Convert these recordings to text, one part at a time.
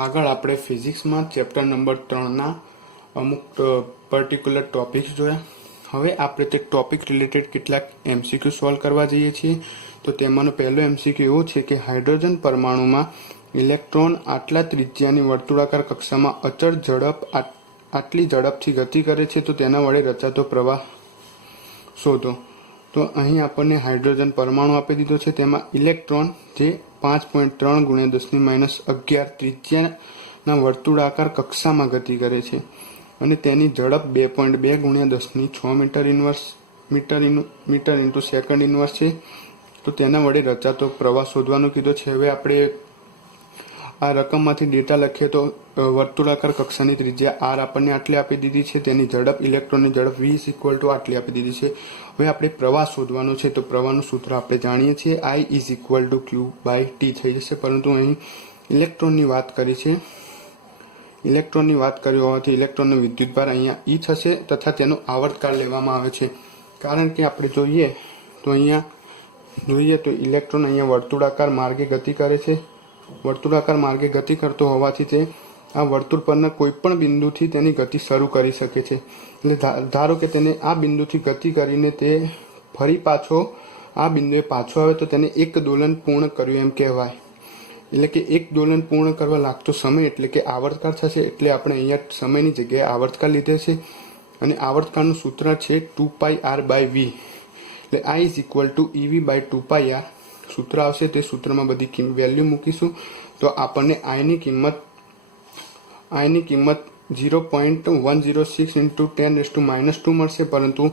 આગળ આપણે ફિઝિક્સમાં chapter number 3ના અમુક પર્ટિક્યુલર ટોપિક્સ જોયા. હવે આપણે તે ટોપિક રિલેટેડ કેટલાક એમસીક્યુ સોલ્વ કરવા જઈએ છીએ. તો તેમાંનો પહેલો એમસીક્યુ એવો છે કે હાઇડ્રોજન પરમાણુમાં ઇલેક્ટ્રોન આટલા ત્રિજ્યાની વર્તુળાકાર કક્ષામાં અચળ ઝડપ આટલી ઝડપથી ગતિ કરે છે તો તેના વડે રચાતો પ્રવાહ શોધો. તો અહીં આપણને હાઇડ્રોજન પરમાણુ આપી દીધો છે, તેમાં ઇલેક્ટ્રોન જે 5.3 × 10⁻11 ત્રિજ્યાના વર્તુળાકાર કક્ષામાં ગતિ કરે છે અને તેની ઝડપ 2.2 × 10⁻6 મીટર ઇન્ટુ સેકન્ડ ઇન્વર્સ છે. તો તેના વડે રચાતો પ્રવાહ શોધવાનું કીધો છે. હવે આપણે આ રકમમાંથી ડેટા લખીએ તો વર્તુળાકાર કક્ષાની ત્રિજ્યા આર આપણને આટલી આપી દીધી છે, તેની ઝડપ ઇલેક્ટ્રોનની ઝડપ v આટલી આપી દીધી છે. હવે આપણે પ્રવાહ શોધવાનો છે. તો પ્રવાહનું સૂત્ર આપણે જાણીએ છીએ, I = Q/T થઈ જશે, પરંતુ અહીં ઇલેક્ટ્રોનની વાત કરી છે. ઇલેક્ટ્રોનની વાત કરી હોવાથી ઇલેક્ટ્રોનનો વિદ્યુતભાર અહીંયા E થશે તથા તેનો આવર્તકાળ લેવામાં આવે છે. કારણ કે આપણે જોઈએ તો ઇલેક્ટ્રોન અહીંયા વર્તુળાકાર માર્ગે ગતિ કરે છે. વર્તુળાકાર માર્ગે ગતિ કરતો હોવાથી તે આ વર્તુળ પરના કોઈ પણ બિંદુથી તેની ગતિ શરૂ કરી શકે છે. એટલે ધારો કે તેને આ બિંદુથી ગતિ કરીને તે ફરી પાછો આ બિંદુએ પાછો આવે તો તેને એક દોલન પૂર્ણ કર્યું એમ કહેવાય. એટલે કે એક દોલન પૂર્ણ કરવા લાગતો સમય એટલે કે આવર્તકાળ થશે. એટલે આપણે અહીંયા સમયની જગ્યાએ આવર્તકાળ લીધે છે અને આવર્તકાળનું સૂત્ર છે 2πr/v. એટલે I = EV/2πr સૂત્ર આવશે. તે સૂત્રમાં બધી વેલ્યુ મૂકીશું તો આપણને I ની કિંમત 0.106 × 10⁻² મળશે, પરંતુ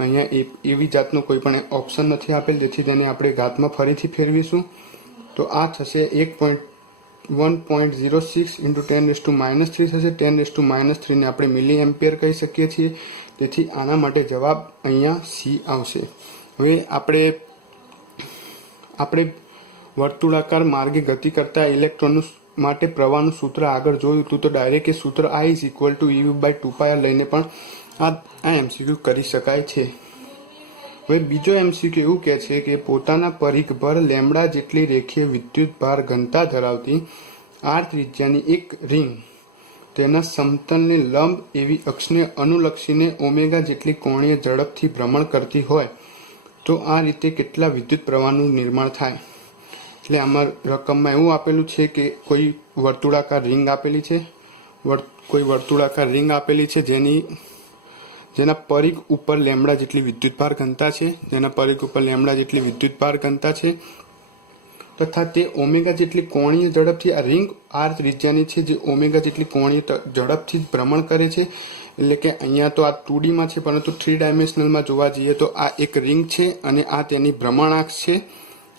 અહીંયા એવી જાતનો કોઈ પણ ઓપ્શન નથી આપેલ, જેથી તેને આપણે ઘાતમાં ફરીથી ફેરવીશું. તો આ થશે 1.06 × 10⁻³ થશે. 10⁻³ ને આપણે મિલી એમ્પિયર કહી શકીએ છીએ. તેથી આના માટે જવાબ અહીંયા C આવશે. હવે આપણે વર્તુળાકાર માર્ગે ગતિ કરતા ઇલેક્ટ્રોન માટે પ્રવાહનું સૂત્ર આગળ જોયું હતું. તો ડાયરેક્ટ એ સૂત્ર I = EV/2πr લઈને પણ આ એમસીક્યુ કરી શકાય છે. હવે બીજો એમસીક્યુ એવું કહે છે કે પોતાના પરિઘભર લેમ્બડા જેટલી રેખીય વિદ્યુતભાર ઘનતા ધરાવતી r ત્રિજ્યાની એક રિંગ તેના સમતલને લંબ એવી અક્ષને અનુલક્ષીને ઓમેગા જેટલી કોણીય ઝડપથી ભ્રમણ કરતી હોય તો આ રીતે કેટલા વિદ્યુત પ્રવાહનું નિર્માણ થાય. એટલે આમાં રકમમાં એવું આપેલું છે કે કોઈ વર્તુળાકાર રિંગ આપેલી છે જેના પરિઘ ઉપર લેમ્બડા જેટલી વિદ્યુતભાર ઘનતા છે તથા તે ઓમેગા જેટલી કોણીય ઝડપથી આ રિંગ r ત્રિજ્યાની છે જે ઓમેગા જેટલી કોણીય ઝડપથી ભ્રમણ કરે છે. એટલે કે અહીંયા તો આ 2D માં છે, પરંતુ 3 ડાયમેન્શનલમાં જોવા જઈએ તો આ એક રિંગ છે અને આ તેની ભ્રમણાક્ષ છે.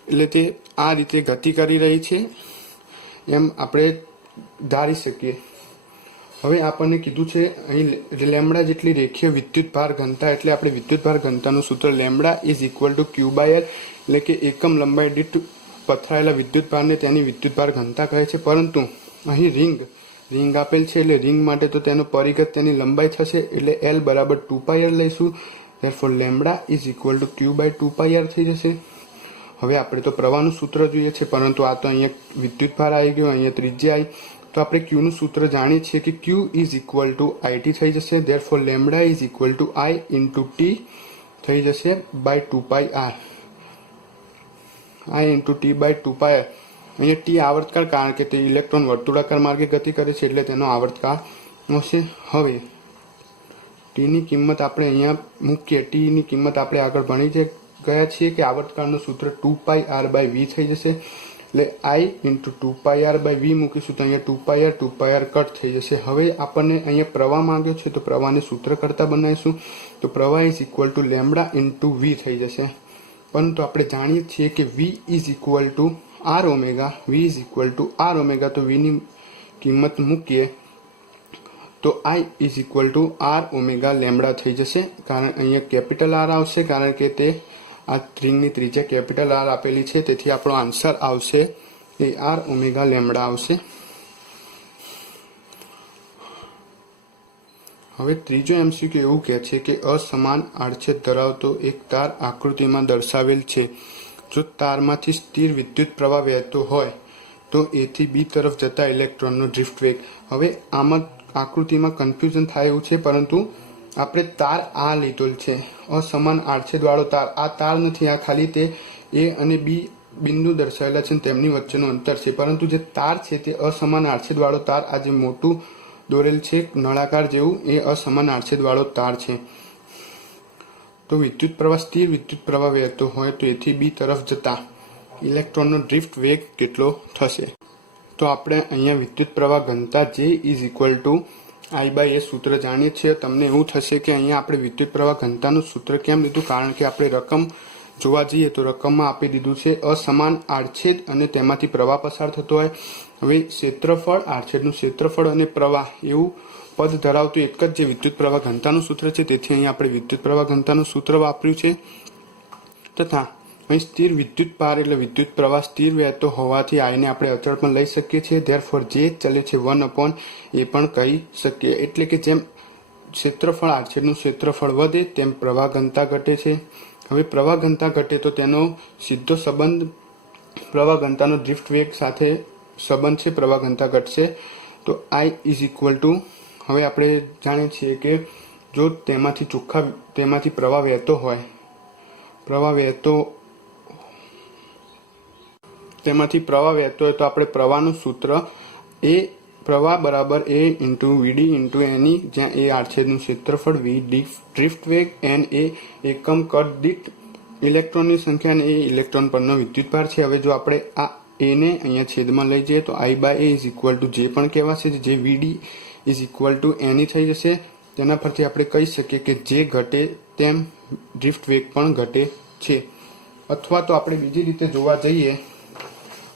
એટલે તે આ રીતે ગતિ કરી રહી છે એમ આપણે ધારી શકીએ. હવે આપણને કીધું છે અહીં લેમ્બડા જેટલી રેખીય વિદ્યુતભાર ઘનતા, એટલે આપણે વિદ્યુતભાર ઘનતાનું સૂત્ર લેમ્બડા = Q/L, એટલે કે એકમ લંબાઈ દીઠ પથરાયેલા વિદ્યુતભારને તેની વિદ્યુતભાર ઘનતા કહે છે. પરંતુ અહીં રિંગ આપેલ છે, એટલે રિંગ માટે તો તેનો પરિઘ તેની લંબાઈ થશે, એટલે L = 2πr લઈશું. therefore લેમ્બડા = Q/2πr થઈ જશે. હવે આપણે તો પ્રવાહનું સૂત્ર જોઈએ છે, પરંતુ આ તો અહીંયા વિદ્યુતભાર આવી ગયો, અહીંયા ત્રિજ્યા આવી, તો આપણે Q નું સૂત્ર જાણીએ છીએ કે Q = IT થઈ જશે. therefore લેમ્બડા = I × T થઈ જશે /2πr. I × T/2πr. અહીંયા T આવર્તકાળ, કારણ કે તે ઇલેક્ટ્રોન વર્તુળાકાર માર્ગે ગતિ કરે છે એટલે તેનો આવર્તકાળ હશે. હવે T ની કિંમત આપણે અહીંયા મૂકીએ. T ની કિંમત આપણે આગળ ભણી ગયા છીએ કે આવર્તકાળનું સૂત્ર 2πr/v થઈ જશે. એટલે I × 2πr/v મૂકીશું તો અહીંયા 2πr કટ થઈ જશે. હવે આપણને અહીંયા પ્રવાહ માંગ્યો છે તો પ્રવાહને સૂત્ર કરતા બનાવીશું. તો પ્રવાહ = લેમ્બડા × v થઈ જશે. પરંતુ આપણે જાણીએ છીએ કે v = r ઓમેગા. તો v ની કિંમત મૂકીએ તો I = r ઓમેગા લેમ્બડા થઈ જશે. કારણ અહીંયા કેપિટલ R આવશે, કારણ કે તે આ રિંગની ત્રિજ્યા કેપિટલ R આપેલી છે. તેથી આપણો આન્સર આવશે એ r ઓમેગા લેમ્બડા આવશે. હવે ત્રીજો એમસીક્યુ એવું કહે છે કે અસમાન આડછેદ ધરાવતો એક તાર આકૃતિમાં દર્શાવેલ છે. જો તારમાંથી સ્થિર વિદ્યુત પ્રવાહ વહેતો હોય તો એ થી બી તરફ જતા ઇલેક્ટ્રોનનો ડ્રિફ્ટ વેગ. હવે આમાં આકૃતિમાં કન્ફ્યુઝન થાય એવું છે, પરંતુ આપણે તાર આ લીધેલ છે, અસમાન આડછેદવાળો તાર. આ તાર નથી, આ ખાલી તે એ અને બી બિંદુ દર્શાવેલા છે તેમની વચ્ચેનું અંતર છે. પરંતુ જે તાર છે તે અસમાન આડછેદવાળો તાર, આ જે મોટું દોરેલ છે નળાકાર જેવું, એ અસમાન આડછેદવાળો તાર છે. તો વિદ્યુત પ્રવાહ સ્થિર વિદ્યુત પ્રવાહ વહેતો હોય તો એથી બી તરફ જતા ઇલેક્ટ્રોનનો ડ્રિફ્ટ વેગ કેટલો થશે? તો આપણે અહીંયા વિદ્યુત પ્રવાહ ઘનતા J is equal two I/S સૂત્ર જાણીએ છીએ. તમને એવું થશે કે અહીંયા આપણે વિદ્યુત પ્રવાહ ઘનતાનું સૂત્ર કેમ લીધું? કારણ કે આપણે રકમ જોવા જઈએ તો રકમમાં આપી દીધું છે અસમાન આડછેદ અને તેમાંથી પ્રવાહ પસાર થતો હોય. હવે ક્ષેત્રફળ, આડછેદનું ક્ષેત્રફળ અને પ્રવાહ એવું પદ ધરાવતું એક જ જે વિદ્યુત પ્રવાહ ઘનતાનું સૂત્ર છે, તેથી અહીં આપણે વિદ્યુત પ્રવાહ ઘનતાનું સૂત્ર વાપર્યું છે. તથા અહીં સ્થિર વિદ્યુત ભાર એટલે વિદ્યુત પ્રવાહ સ્થિર વહેતો હોવાથી આને આપણે અચળ પણ લઈ શકીએ છીએ. ધેરફોર જે ચલે છે 1/, એ પણ કહી શકીએ. એટલે કે જેમ ક્ષેત્રફળ, આડછેદનું ક્ષેત્રફળ વધે તેમ પ્રવાહ ઘનતા ઘટે છે. હવે પ્રવાહ ઘનતા ઘટે તો તેનો સીધો સંબંધ પ્રવાહ ઘનતાનો ડ્રિફ્ટ વેગ સાથે સંબંધ છે. પ્રવાહ ઘનતા ઘટશે તો I ઇઝ ઇક્વલ ટુ, હવે આપણે જાણીએ છીએ કે જો તેમાંથી પ્રવાહ વહેતો હોય, તો આપણે પ્રવાહનું સૂત્ર એ પ્રવાહ બરાબર A into VD into NE, જ્યાં એ આડછેદનું ક્ષેત્રફળ, V ડ્રિફ્ટ વેગ, N એ એકમ કદ દીઠ ઇલેક્ટ્રોનની સંખ્યા અને એ ઇલેક્ટ્રોન પરનો વિદ્યુતભાર છે. હવે જો આપણે આ એ ને અહીંયા છેદમાં લઈ જઈએ તો I/A is equal to J પણ કહેવાશે, જે VD is equal two NE થઈ જશે. તેના પરથી આપણે કહી શકીએ કે જે ઘટે તેમ ડ્રિફ્ટ વેગ પણ ઘટે છે. અથવા તો આપણે બીજી રીતે જોવા જઈએ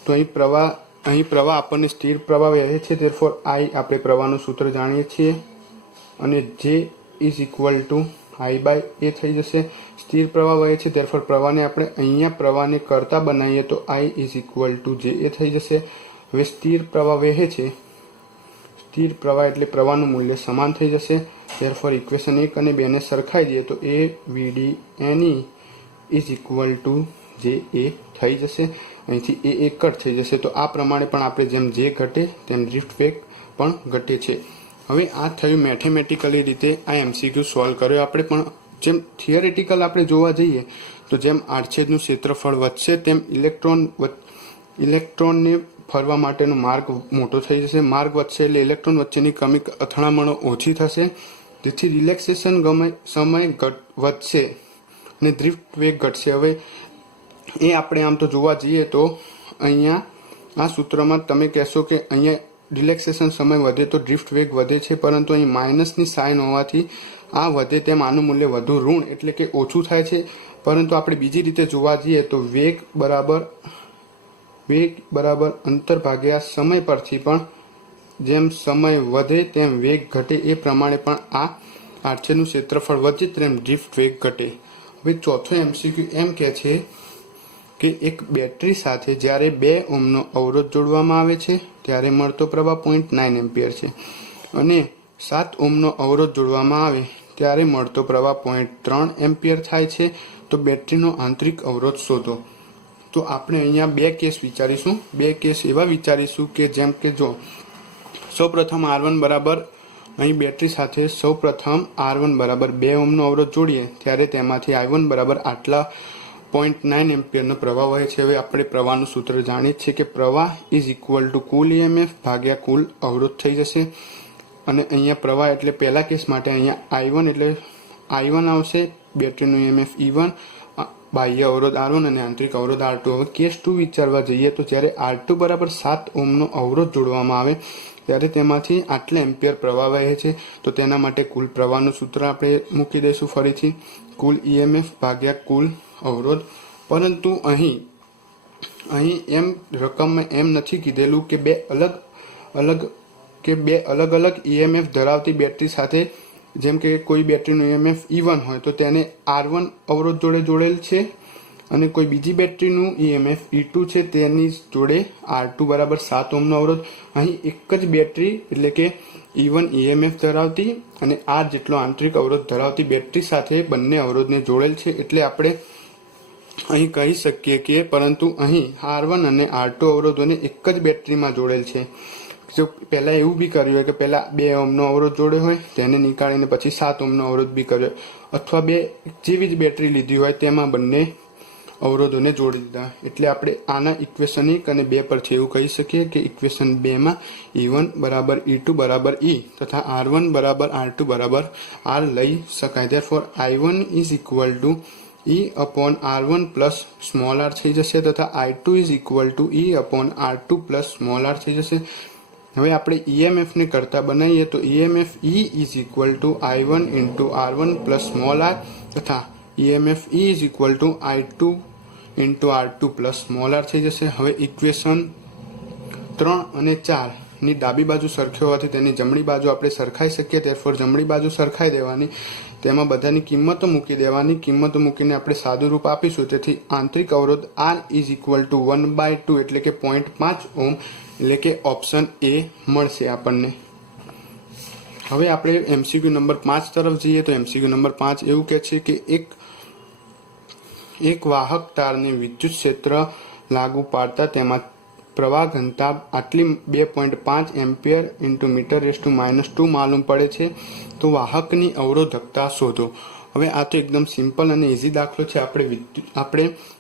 તો અહીં પ્રવાહ આપણને સ્થિર પ્રવાહ વહે છે, therefore I આપણે પ્રવાહનું સૂત્ર જાણીએ છીએ અને J is equal two I/A થઈ જશે. સ્થિર પ્રવાહ વહે છે, therefore પ્રવાહને આપણે અહીંયા પ્રવાહને કરતા બનાવીએ તો I is equal two JA થઈ જશે. હવે સ્થિર પ્રવાહ વહે છે, સ્થિર પ્રવાહ એટલે પ્રવાહનું મૂલ્ય સમાન થઈ જશે. therefore ઇક્વેશન 1 અને 2 ને સરખાઈ દઈએ તો A VD NE is equal two JA થઈ જશે. અહીંથી એ એક કટ થઈ જશે. તો આ પ્રમાણે પણ આપણે જેમ J ઘટે તેમ ડ્રિફ્ટ વેગ પણ ઘટે છે. હવે આ થયું મેથેમેટિકલી રીતે આ MCQ સોલ્વ કર્યો આપણે. પણ જેમ થિયરેટિકલ આપણે જોવા જઈએ તો જેમ આડછેદનું ક્ષેત્રફળ વધશે તેમ ઇલેક્ટ્રોનને ફરવા માટેનો માર્ગ મોટો થઈ જશે. માર્ગ વધશે એટલે ઇલેક્ટ્રોન વચ્ચેની અથડામણો ઓછી થશે, જેથી રિલેક્સેશન સમય વધશે અને ડ્રિફ્ટ વેગ ઘટશે. હવે એ આપણે આમ તો જોવા જઈએ તો અહીંયા આ સૂત્રમાં તમે કહેશો કે અહીંયા રિલેક્સેશન સમય વધે તો ડ્રિફ્ટ વેગ વધે છે, પરંતુ અહીં માઇનસની સાઇન હોવાથી આ વધે તેમ આનું મૂલ્ય વધુ ઋણ એટલે કે ઓછું થાય છે. પરંતુ આપણે બીજી રીતે જોવા જઈએ તો વેગ બરાબર અંતર ભાગ્યા સમય પરથી પણ જેમ સમય વધે તેમ વેગ ઘટે, એ પ્રમાણે પણ આ આડછેદનું ક્ષેત્રફળ વધે તેમ ડ્રિફ્ટ વેગ ઘટે. હવે ચોથો MCQ એમ કહે છે કે એક બેટરી સાથે જ્યારે 2 ઓહ્મનો અવરોધ જોડવામાં આવે છે ત્યારે મળતો પ્રવાહ 0.9 એમ્પિયર છે અને 7 ઓહ્મનો અવરોધ જોડવામાં આવે ત્યારે મળતો પ્રવાહ 0.3 એમ્પિયર થાય છે. તો બેટરીનો આંતરિક અવરોધ શોધો. તો આપણે અહીંયા 2 કેસ વિચારીશું. 2 કેસ એવા વિચારીશું કે જેમ કે જો સૌપ્રથમ R1 બરાબર, અહીં બેટરી સાથે સૌપ્રથમ R1 બરાબર 2 ઓહ્મનો અવરોધ જોડીએ ત્યારે તેમાંથી I1 બરાબર આટલા 0.9 એમ્પિયરનો પ્રવાહ વહે છે. હવે આપણે પ્રવાહનું સૂત્ર જાણીએ છીએ કે પ્રવાહ is equal two cool EMF ભાગ્યા કુલ અવરોધ થઈ જશે. અને અહીંયા પ્રવાહ એટલે પહેલા કેસ માટે અહીંયા I1 એટલે I1 આવશે, બેટરીનું EMF E1, બાહ્ય અવરોધ R1 અને આંતરિક અવરોધ R2. હવે કેસ 2 વિચારવા જઈએ તો જ્યારે R2 બરાબર 7 ઓહ્મનો અવરોધ જોડવામાં આવે ત્યારે તેમાંથી આટલા એમ્પિયર પ્રવાહ વહે છે. તો તેના માટે કુલ પ્રવાહનું સૂત્ર આપણે મૂકી દઈશું ફરીથી, કુલ EMF ભાગ્યા કુલ અવરોધ. પરંતુ અહીં એમ રકમમાં એમ નથી કીધેલું કે બે અલગ અલગ EMF ધરાવતી બેટરી સાથે, જેમ કે કોઈ બેટરીનું EMF E1 હોય તો તેને R1 અવરોધ જોડે જોડેલ છે અને કોઈ બીજી બેટરીનું EMF E2 છે તેની જોડે R2 બરાબર 7 ઓહ્મનો અવરોધ. અહીં એક જ બેટરી એટલે કે E1 EMF ધરાવતી અને R જેટલો આંતરિક અવરોધ ધરાવતી બેટરી સાથે બંને અવરોધને જોડેલ છે. એટલે આપણે અહીં કહી શકીએ કે પરંતુ અહીં R1 અને R2 અવરોધોને એક જ બેટરીમાં જોડેલ છે. જો પહેલા એવું બી કર્યું હોય કે પહેલા 2 ઓહ્મનો અવરોધ જોડ્યો હોય તેને નીકાળીને પછી 7 ઓહ્મનો અવરોધ બી કર્યો, અથવા બે જેવી જ બેટરી લીધી હોય તેમાં બંને અવરોધોને જોડી દીધા. એટલે આપણે આના ઇક્વેશન 1 અને 2 પરથી એવું કહી શકીએ કે ઇક્વેશન 2 માં E1 બરાબર E2 બરાબર E તથા R1 બરાબર R2 બરાબર R લઈ શકાય. Therefore I1 is equal two E upon R1 plus small r થઈ જશે તથા I2 is equal two E upon R2 plus small r થઈ જશે. હવે આપણે EMF ને કરતા બનાવીએ તો EMF E is equal two I1 into R1 plus small r તથા EMF E is equal two I2 into R2 plus small r થઈ જશે. હવે ઇક્વેશન 3 અને 4 ની ડાબી બાજુ સરખી હોવાથી તેની જમણી બાજુ આપણે સરખાઈ શકીએ. ત્યારફોર જમણી બાજુ સરખાઈ દેવાની, તેમાં બધાની કિંમતો મૂકી દેવાની. કિંમતો મૂકીને આપણે સાદું રૂપ આપીશું. તેથી આંતરિક અવરોધ R ઇઝ ઇક્વલ ટુ 1/2 એટલે કે 0.5 ઓહ્મ એટલે કે ઓપ્શન એ મળશે આપણને. હવે આપણે MCQ નંબર 5 તરફ જઈએ તો MCQ નંબર 5 એવું કહે છે કે એક વાહક તારને વિદ્યુત ક્ષેત્ર લાગુ પાડતા તેમાં પ્રવાહ ઘનતા આટલી 2.5 ampere into metre raise to -2 માલુમ પડે છે, તો વાહકની અવરોધકતા શોધો. હવે આ તો એકદમ સિમ્પલ અને ઇઝી દાખલો છે. આપણે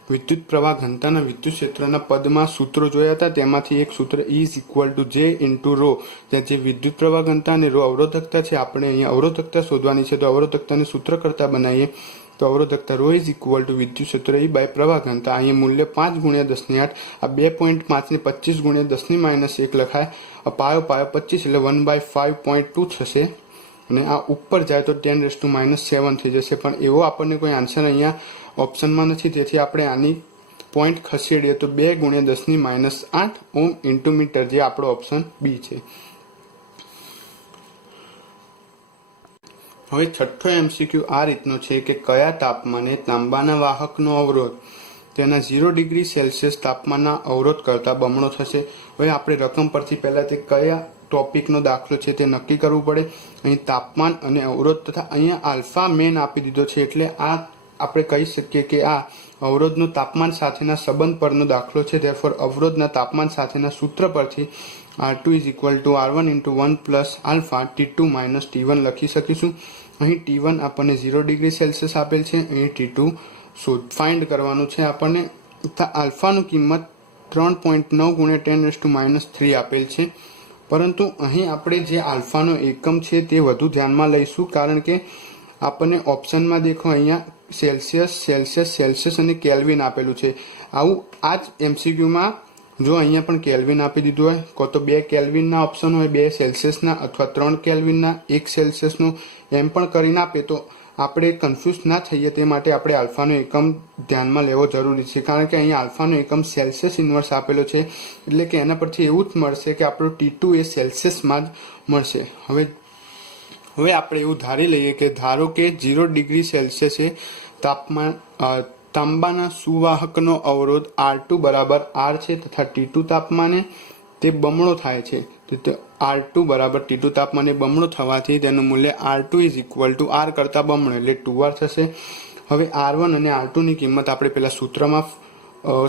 વિદ્યુત પ્રવાહ ઘનતાના વિદ્યુત ક્ષેત્રના પદમાં સૂત્રો જોયા હતા. તેમાંથી એક સૂત્ર E is equal to J into rho, જ્યાં જે વિદ્યુત પ્રવાહ ઘનતા અને રો અવરોધકતા છે. આપણે અહીંયા અવરોધકતા શોધવાની છે, તો અવરોધકતાને સૂત્ર કરતા બનાવીએ તો અવરોધકતા રો ઇઝ ઇક્વલ ટુ વિદ્યુત ક્ષેત્ર E બાય પ્રવાહ ઘનતા. અહીંયા મૂલ્ય 5 ગુણ્યા 10 ની 8, આ 2.5 ને 25 ગુણ્યા 10 ની -1 લખાય. પાયો 25 એટલે 1/5.2 થશે અને આ ઉપર જાય તો 10⁻⁷ થઈ જશે. પણ એવો આપણને કોઈ આન્સર અહીંયા ઓપ્શનમાં નથી, તેથી આપણે આની પોઈન્ટ ખસેડીએ તો 2 ગુણ્યા 10 ની -8 ઓહ્મ ઇન્ટુ મીટર, જે આપણો ઓપ્શન બી છે. હવે છઠ્ઠો MCQ આ રીતનો છે કે કયા તાપમાને તાંબાના વાહકનો અવરોધ તેના 0 ડિગ્રી સેલ્સિયસ તાપમાનના અવરોધ કરતાં બમણો થશે. હવે આપણે રકમ પરથી પહેલા તે કયા ટોપિકનો દાખલો છે તે નક્કી કરવું પડે. અહીં તાપમાન અને અવરોધ તથા અહીંયા આલ્ફા મેન આપી દીધો છે, એટલે આ આપણે કહી શકીએ કે આ અવરોધનું તાપમાન સાથેના સંબંધ પરનો દાખલો છે. ધેરફોર અવરોધના તાપમાન સાથેના સૂત્ર પરથી R2 is equal two R1 into 1 plus alpha T2 minus T1 લખી શકીશું. અહીં T1 આપણને 0 ડિગ્રી સેલ્સિયસ આપેલ છે, અહીં T2 ફાઇન્ડ કરવાનું છે આપણને. તથા આલ્ફાનું કિંમત 3.9 ગુણ્યા 10⁻³ આપેલ છે. પરંતુ અહીં આપણે જે આલ્ફાનો એકમ છે તે વધુ ધ્યાનમાં લઈશું, કારણ કે આપણને ઓપ્શનમાં દેખો અહીંયા સેલ્સિયસ અને કેલ્વિન આપેલું છે. આવું આ જ MCQમાં જો અહીંયા પણ કેલ્વિન આપી દીધું હોય, કો તો 2 કેલ્વિનના ઓપ્શન હોય, 2 સેલ્સિયસના અથવા 3 કેલ્વિનના 1 સેલ્સિયસનું, એમ પણ કરીને આપે તો આપણે કન્ફ્યુઝ ના થઈએ તે માટે આપણે આલ્ફાનો એકમ ધ્યાનમાં લેવો જરૂરી છે. કારણ કે અહીંયા આલ્ફાનો એકમ સેલ્સિયસ ઇન્વર્સ આપેલો છે, એટલે કે એના પરથી એવું જ મળશે કે આપણો T2 એ સેલ્સિયસમાં જ મળશે. હવે આપણે એવું ધારી લઈએ કે ધારો કે 0 ડિગ્રી સેલ્સિયસે તાંબાના સુવાહકનો અવરોધ R2 બરાબર R છે તથા T2 તાપમાને તે બમણો થાય છે. તો R2 બરાબર T2 તાપમાને બમણો થવાથી તેનું મૂલ્ય R2 is equal two R કરતાં બમણો એટલે 2R થશે. હવે R1 અને R2 ની કિંમત આપણે પેલા સૂત્રમાં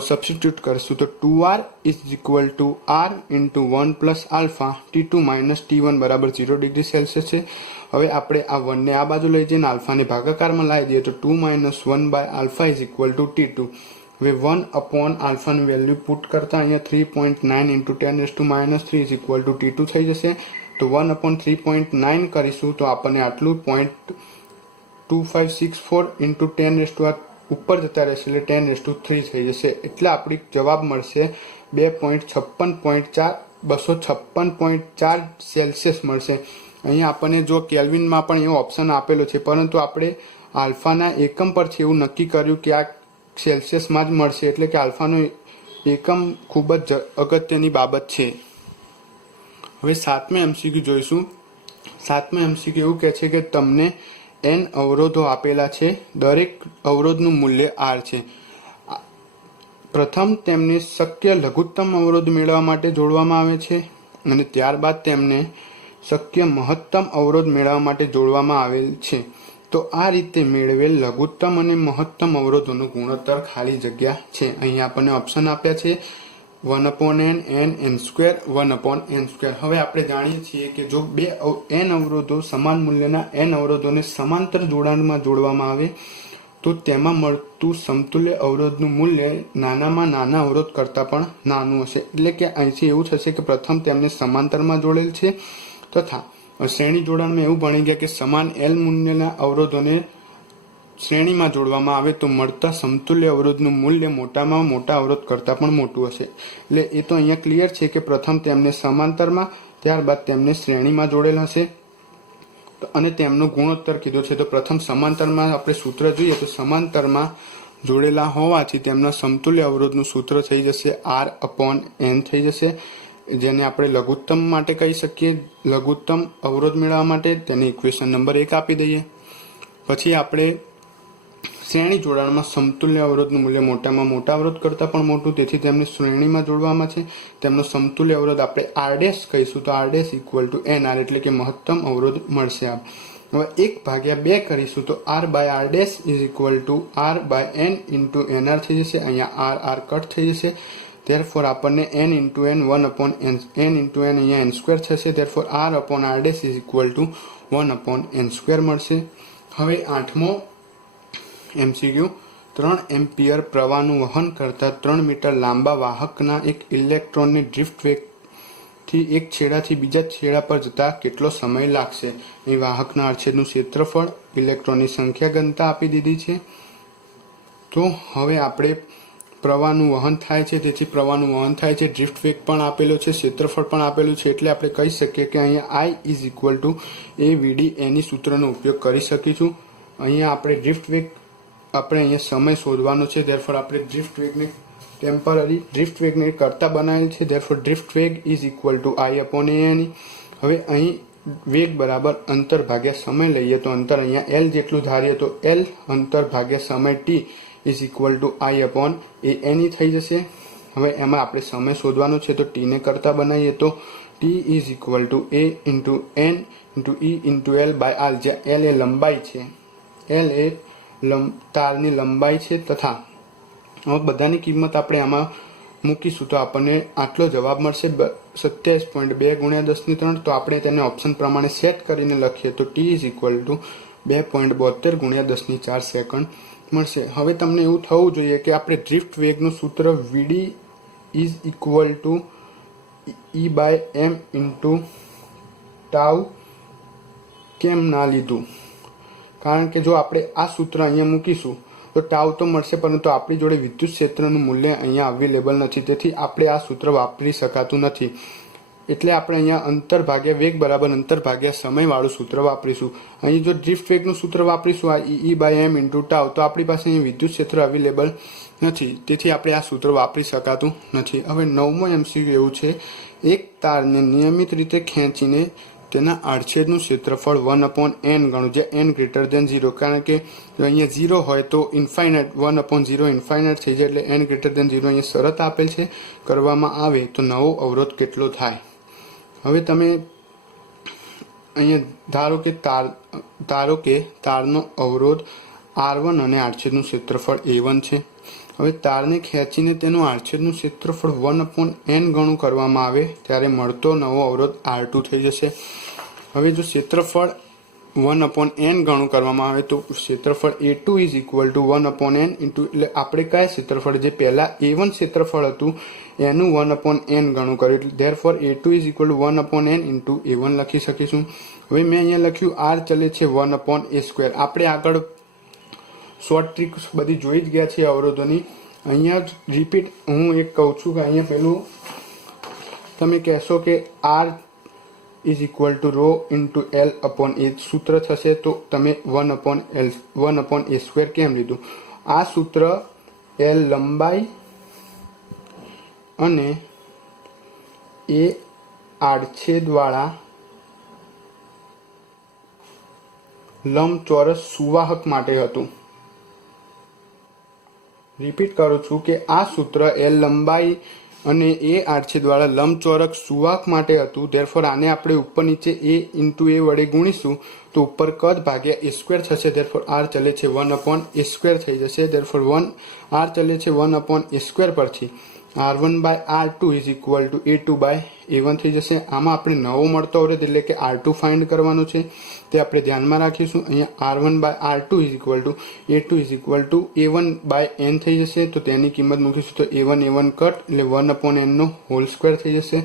સબસ્ટિટ્યુટ કરીશું, તો 2R is equal two R into 1 plus alpha T2 minus T1 બરાબર 0 ડિગ્રી સેલ્સિયસ છે. હવે આપણે આ 1 ને આ બાજુ લઈ જઈને આલ્ફાને ભાગાકારમાં લાવી દઈએ તો 2 minus 1 by alpha is equal to T2. હવે 1 અપોન આલ્ફાની વેલ્યુ પુટ કરતા અહીંયા 3.9 into 10⁻³ is equal to T2 થઈ જશે. તો 1 અપોન 3.9 કરીશું તો આપણને આટલું 0.2564 ઇન્ટુ 10 ઉપર જતા રહેશે એટલે 10⁻³ થઈ જશે. એટલે આપણી જવાબ મળશે 256.4 સેલ્સિયસ મળશે. અહીંયા આપણને જો કેલ્વિનમાં પણ એવો ઓપ્શન આપેલો છે, પરંતુ આપણે આલ્ફાના એકમ પરથી એવું નક્કી કર્યું કે આ સેલ્સિયસમાં જ મળશે, એટલે કે આલ્ફાનો એકમ ખૂબ જ અગત્યની બાબત છે. હવે 7મા MCQ જોઈશું. 7મા MCQ એવું કહે છે કે તમને N અવરોધો આપેલા છે, દરેક અવરોધનું મૂલ્ય R છે. પ્રથમ તેમને શક્ય લઘુત્તમ અવરોધ મેળવવા માટે જોડવામાં આવે છે અને ત્યારબાદ તેમને શક્ય મહત્તમ અવરોધ મેળવવા માટે જોડવામાં આવેલ છે. તો તો આ રીતે મેળવેલ લઘુત્તમ અને મહત્તમ અવરોધોનો ગુણોત્તર ખાલી જગ્યા છે. અહીંયા આપણને ઓપ્શન આપ્યા છે 1/n, n square, 1/n square. હવે આપણે જાણીએ છીએ કે જો બે n અવરોધો સમાન મૂલ્યના n અવરોધોને સમાંતર જોડાણમાં જોડવામાં આવે તો તેમાં મળતું સમતુલ્ય અવરોધનું મૂલ્ય નાનામાં નાના અવરોધ કરતાં પણ નાનું હશે. એટલે કે અહીંથી એવું થશે કે પ્રથમ તેમને સમાંતરમાં જોડેલ છે તથા શ્રેણી જોડાણમાં એવું ભણી ગયા કે સમાન L મૂલ્યના અવરોધોને શ્રેણીમાં જોડવામાં આવે તો મળતા સમતુલ્ય અવરોધનું મૂલ્ય મોટામાં મોટા અવરોધ કરતાં પણ મોટું હશે. એટલે એ તો અહીંયા ક્લિયર છે કે પ્રથમ તેમને સમાંતરમાં, ત્યારબાદ તેમને શ્રેણીમાં જોડેલ હશે અને તેમનો ગુણોત્તર કીધો છે. તો પ્રથમ સમાંતરમાં આપણે સૂત્ર જોઈએ તો સમાંતરમાં જોડેલા હોવાથી તેમના સમતુલ્ય અવરોધનું સૂત્ર થઈ જશે R/n થઈ જશે, જેને આપણે લઘુત્તમ માટે કહી શકીએ. લઘુત્તમ અવરોધ મેળવવા માટે તેને ઇક્વેશન નંબર 1 આપી દઈએ. પછી આપણે શ્રેણી જોડાણમાં સમતુલ્ય અવરોધનું મૂલ્ય મોટામાં મોટા અવરોધ કરતાં પણ મોટું, તેથી તેમને શ્રેણીમાં જોડવામાં છે. તેમનો સમતુલ્ય અવરોધ આપણે R' કહીશું તો R' = NR એટલે કે મહત્તમ અવરોધ મળશે. હવે 1/2 કરીશું તો R/R' = R/n × NR થઈ જશે. અહીંયા R કટ થઈ જશે. therefore આપણને n × n 1/n અહીંયા n સ્ક્વેર થશે. therefore R/R' = 1/n² મળશે. હવે 8મો MCQ 3 એમ્પિયર પ્રવાહનું વહન કરતા 3 મીટર લાંબા વાહકના એક ઇલેક્ટ્રોનની ડ્રિફ્ટ વેગથી એક છેડાથી બીજા છેડા પર જતા કેટલો સમય લાગશે? અહીં વાહકના આડછેદનું ક્ષેત્રફળ, ઇલેક્ટ્રોનની સંખ્યા ઘનતા આપી દીધી છે. તો હવે આપણે પ્રવાહનું વહન થાય છે, તેથી પ્રવાહનું વહન થાય છે, ડ્રિફ્ટ વેગ પણ આપેલો છે, ક્ષેત્રફળ પણ આપેલું છે. એટલે આપણે કહી શકીએ કે અહીંયા I = AVD સૂત્રનો ઉપયોગ કરી શકીશું. અહીંયા આપણે ડ્રિફ્ટ વેગ આપણે અહીંયા સમય શોધવાનો છે. therefore આપણે ડ્રિફ્ટ વેગને ટેમ્પરરી ડ્રિફ્ટ વેગને કરતા બનાવેલ છે. therefore ડ્રિફ્ટ વેગ = I/ANE. હવે અહીં વેગ બરાબર અંતર ભાગ્યા સમય લઈએ તો અંતર અહીંયા L જેટલું ધારીએ તો L અંતર ભાગ્યા સમય T = I/ANE થઈ જશે. હવે એમાં આપણે સમય શોધવાનો છે તો T ને કરતા બનાવીએ તો T = A × N × E × L/R, જ્યાં L એ લંબાઈ છે, L એ તારની લંબાઈ છે. તથા હવે બધાની કિંમત આપણે આમાં મૂકીશું તો આપણને આટલો જવાબ મળશે 27.2 × 10⁻³ તો આપણે તેને ઓપ્શન પ્રમાણે સેટ કરીને લખીએ તો T = 2.72 × 10⁴ સેકન્ડ મળશે. હવે તમને એવું થવું જોઈએ કે આપણે ડ્રિફ્ટ વેગનું સૂત્ર VD = E/m × τ કેમ ના લીધું? કારણ કે જો આપણે આ સૂત્ર અહીંયા મૂકીશું તો ટાઉ તો મળશે, પરંતુ આપણી જોડે વિદ્યુત ક્ષેત્રનું મૂલ્ય અહીંયા અવેલેબલ નથી, તેથી આપણે આ સૂત્ર વાપરી શકાતું નથી. એટલે આપણે અહીંયા અંતર ભાગ્યા વેગ બરાબર અંતર ભાગ્યા સમય વાળું સૂત્ર વાપરીશું. અહીં જો ડ્રિફ્ટ વેગનું સૂત્ર વાપરીશું આ E/m × τ તો આપણી પાસે અહીં વિદ્યુત ક્ષેત્ર અવેલેબલ નથી, તેથી આપણે આ સૂત્ર વાપરી શકાતું નથી. હવે 9મો MCQ એવું છે, એક તારને નિયમિત રીતે ખેંચીને તેના આડછેદનું ક્ષેત્રફળ 1/n ગણું, જ્યાં n > 0, કારણ કે જો અહીંયા 0 હોય તો ઇન્ફાઇનાઇટ 1/0 ઇન્ફાઇનાઇટ થઈ જાય, એટલે n > 0 અહીંયા શરત આપેલ છે, કરવામાં આવે તો નવો અવરોધ કેટલો થાય? હવે તમે અહીંયા ધારો કે તારનો અવરોધ R1 અને આડછેદનું ક્ષેત્રફળ A1 છે. હવે તારને ખેંચીને તેનું આડછેદનું ક્ષેત્રફળ 1/n ગણું કરવામાં આવે ત્યારે મળતો નવો અવરોધ R2 થઈ જશે. હવે જો ક્ષેત્રફળ 1/n ગણું કરવામાં આવે તો ક્ષેત્રફળ A2 = 1/n એટલે આપણે કયા ક્ષેત્રફળ જે પહેલા A1 ક્ષેત્રફળ હતું એનું 1/n ગણું કર્યું, therefore A2 = 1/n × A1 લખી શકીશું. હવે મેં અહીંયા લખ્યું R ચલે છે 1/a². આપણે આગળ શોર્ટ ટ્રીક બધી જોઈ જ ગયા છે અવરોધોની. અહીંયા જ રિપીટ હું એક કહું છું કે અહીંયા પેલું તમે કહેશો કે R = ρ × L/A સૂત્ર થશે, તો તમે 1/a² કેમ લીધું? આ સૂત્ર L લંબાઈ અને એ આડછેદવાળા લંબચોરસ સુવાહક માટે હતું. રિપીટ કરું છું કે આ સૂત્ર L લંબાઈ અને એ આરછેદ વાળા લંબચોરસ સુવાહક માટે હતું. ધેરફોર આને આપણે ઉપર નીચે a ઇન્ટુ a વડે ગુણીશું તો ઉપર કદ ભાગ્યા a સ્ક્વેર થશે. ધેરફોર r ચલે છે 1/a સ્ક્વેર થઈ જશે. ધેરફોર r ચલે છે 1/a સ્ક્વેર પરથી r1/r2 is equal two a2/a1 થઈ જશે. આમાં આપણે નવો મળતો અવરોધ એટલે કે r2 ફાઇન્ડ કરવાનો છે, તે આપણે ધ્યાનમાં રાખીશું. અહીંયા r1/r2 is equal two a2 is equal two a1/n થઈ જશે. તો તેની કિંમત મૂકીશું તો a1 કટ એટલે 1/n નો હોલ સ્ક્વેર થઈ જશે.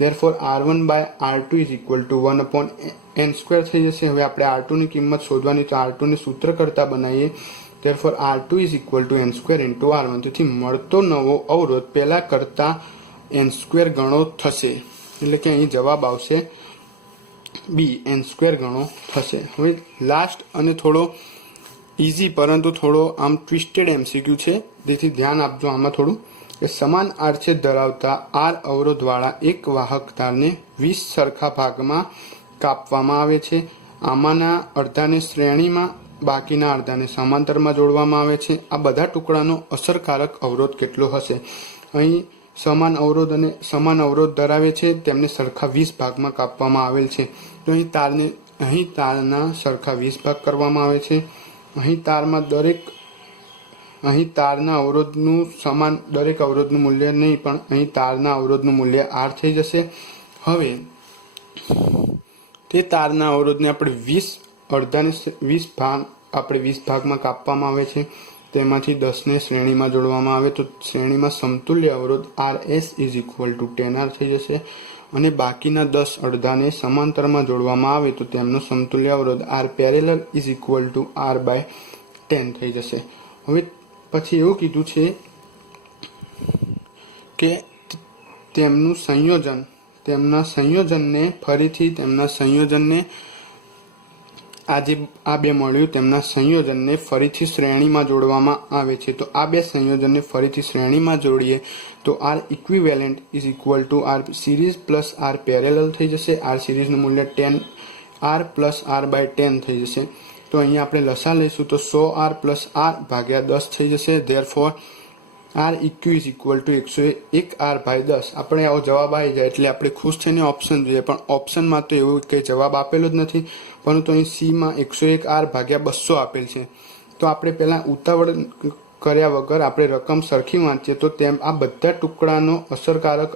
Therefore r1/r2 is equal two 1/n square થઈ જશે. હવે આપણે r2 ની કિંમત શોધવાની, તો r2 ને સૂત્ર કરતા બનાવીએ. Therefore R2 is equal to n square into R1. તેથી મળતો નવો અવરોધ પહેલા કરતા n સ્ક્વેર ગણો થશે, એટલે કે અહીં જવાબ આવશે બી, n સ્ક્વેર ગણો થશે. હવે લાસ્ટ અને થોડો ઇઝી પરંતુ થોડો આમ ટ્વિસ્ટેડ MCQ છે, તેથી ધ્યાન આપજો આમાં થોડું. કે સમાન આડછેદ ધરાવતા R અવરોધવાળા એક વાહક તારને 20 સરખા ભાગમાં કાપવામાં આવે છે. આમાંના અડધાને શ્રેણીમાં, બાકીના અડધાને સમાંતરમાં જોડવામાં આવે છે. આ બધા ટુકડાનો અસરકારક અવરોધ કેટલો હશે? અહીં સમાન અવરોધ અને સમાન અવરોધ ધરાવે છે, તેમને સરખા 20 ભાગમાં કાપવામાં આવેલ છે. તો અહીં તારના સરખા 20 ભાગ કરવામાં આવે છે. અહીં તારના અવરોધનું સમાન દરેક અવરોધનું મૂલ્ય નહીં, પણ અહીં તારના અવરોધનું મૂલ્ય r થઈ જશે. હવે તે તારના અવરોધને આપણે 20 ભાગમાં કાપવામાં આવે છે. તેમાંથી 10 ને શ્રેણીમાં જોડવામાં આવે તો શ્રેણીમાં સમતુલ્ય અવરોધ RS is equal two 10R થઈ જશે. અને બાકીના 10 અડધાને સમાંતરમાં જોડવામાં આવે તો તેમનો સમતુલ્ય અવરોધ R parallel is equal two R/10 થઈ જશે. હવે પછી એવું કીધું છે કે તેમના સંયોજનને આ બે મળ્યું તેમના સંયોજનને ફરીથી શ્રેણીમાં જોડવામાં આવે છે. તો આ બે સંયોજનને ફરીથી શ્રેણીમાં જોડીએ તો R equivalent is equal two R series plus R parallel થઈ જશે. R સિરીઝનું મૂલ્ય 10R પ્લસ R/10 થઈ જશે. તો અહીંયા આપણે લસા લઈશું તો 100R પ્લસ R ભાગ્યા 10 થઈ જશે. Therefore R EQ is equal two 101R/10. આપણે આવો જવાબ આવી જાય એટલે આપણે ખુશ થઈને ઓપ્શન જોઈએ, પણ ઓપ્શનમાં તો એવું કંઈ જવાબ આપેલો જ નથી, પરંતુ અહીં સીમાં 101R/200 આપેલ છે. તો આપણે પહેલાં ઉતાવળ કર્યા વગર આપણે રકમ સરખી વાંચીએ તો આ બધા ટુકડાનો અસરકારક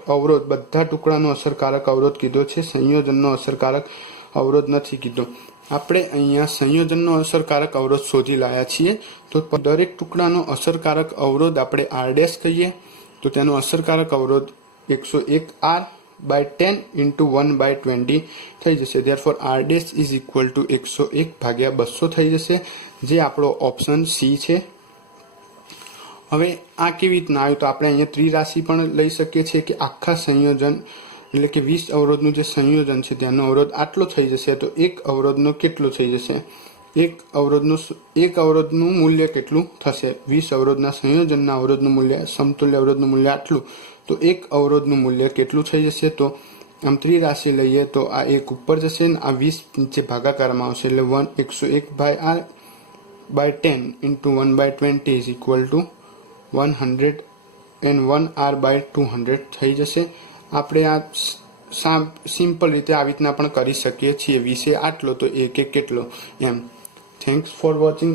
અવરોધ કીધો છે, સંયોજનનો અસરકારક અવરોધ નથી કીધો. આપણે અહીંયા સંયોજનનો અસરકારક અવરોધ શોધી લાયા છીએ. તો દરેક ટુકડાનો અસરકારક અવરોધ આપણે R' કહીએ તો તેનો અસરકારક અવરોધ 101R/10 ઇન્ટુ 1/20 થઈ જશે. Therefore R' is equal two 101/200 થઈ જશે, જે આપણો ઓપ્શન સી છે. હવે આ કેવી રીતના આવ્યું? તો આપણે અહીંયા ત્રિરાશિ પણ લઈ શકીએ છીએ કે આખા સંયોજન એટલે કે 20 અવરોધનું જે સંયોજન છે તેનો અવરોધ આટલો થઈ જશે, તો એક અવરોધનો કેટલો થઈ જશે? એક અવરોધનું મૂલ્ય કેટલું થશે? 20 અવરોધના સંયોજનના અવરોધનું મૂલ્ય, સમતુલ્ય અવરોધનું મૂલ્ય આટલું, તો એક અવરોધનું મૂલ્ય કેટલું થઈ જશે? તો આમ ત્રિરાશિ લઈએ તો આ એક ઉપર જશે ને આ 20 નીચે ભાગાકારમાં આવશે, એટલે 101R/10 into 1/20 is equal two 101R/200 થઈ જશે. આપણે આ સિમ્પલ રીતે આવી રીતના પણ કરી શકીએ છીએ. 20 આટલો તો એક કેટલો એમ. Thanks for watching.